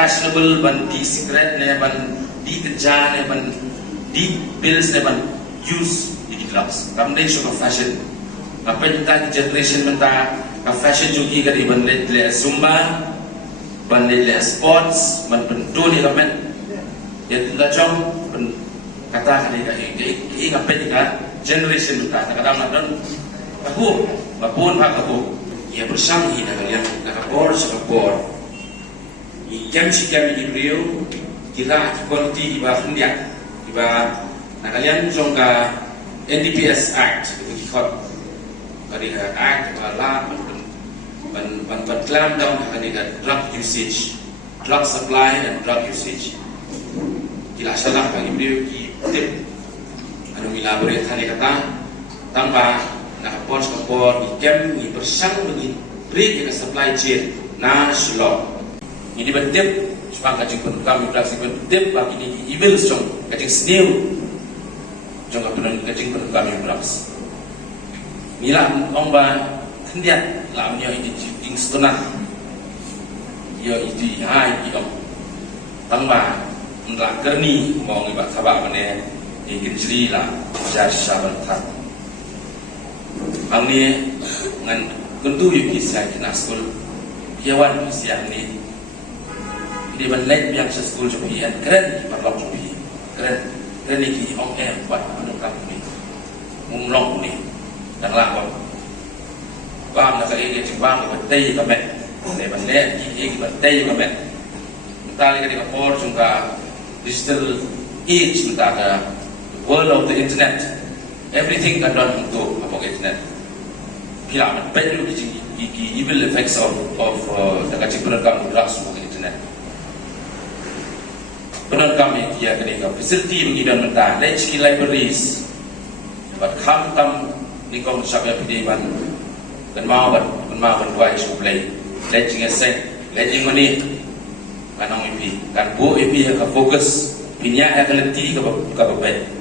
fashionable ban di secret ne ban di kerja ne ban di bills ne ban use di drugs kam dei so fashion apa kita generation menta ka fashion juga ka di ban le zumba ban le sports ban bentuk ni kamen ya la jom ban kata ka ni ka pe ka generation menta kadang kadang aku mapun aku ia bersama ini kalian nakapor sa kapor ikan si kami di Rio kira quality iba hendak iba nakalian jongka NDPS Act itu kikot kali act bala ban clamp down kali drug usage, drug supply and drug usage kila salah bagi Rio ki tip anu elaborate kali kata tanpa nakapor sa kapor ikan ni bersang begini break in supply chain na slow ini berdip supaya kacing pun kami berhasil berdip bagi ini evil song kacing snail jong kacing pun kami berhasil mila omba hendak lamnya ini jing setengah ia itu hai iom tangba ngelak kerni mau ngibak sabak mana ingin cerita jar sabar tak angni ngan kuntu yuki saya kena sekolah Yawan siang ni di balik yang sekolah jubian keren parlok jubi keren ni ong buat menunggang ni munglong ni dan lawan bang nak ini cibang bertay kamet di balik ini bertay kamet mentali kali kapor juga digital age mentaka world of the internet everything kan done untuk apa internet bila menpenuh the evil effects of the penerkam drugs untuk internet. Penerkam yang dia kena facility bagi dan mentah, lecki libraries, buat kam nikong siapa pilih ban, dan mau dua isu play, lecking esek, lecking money, kanong ipi, kan bu ipi yang fokus, punya akan letih ke bebet.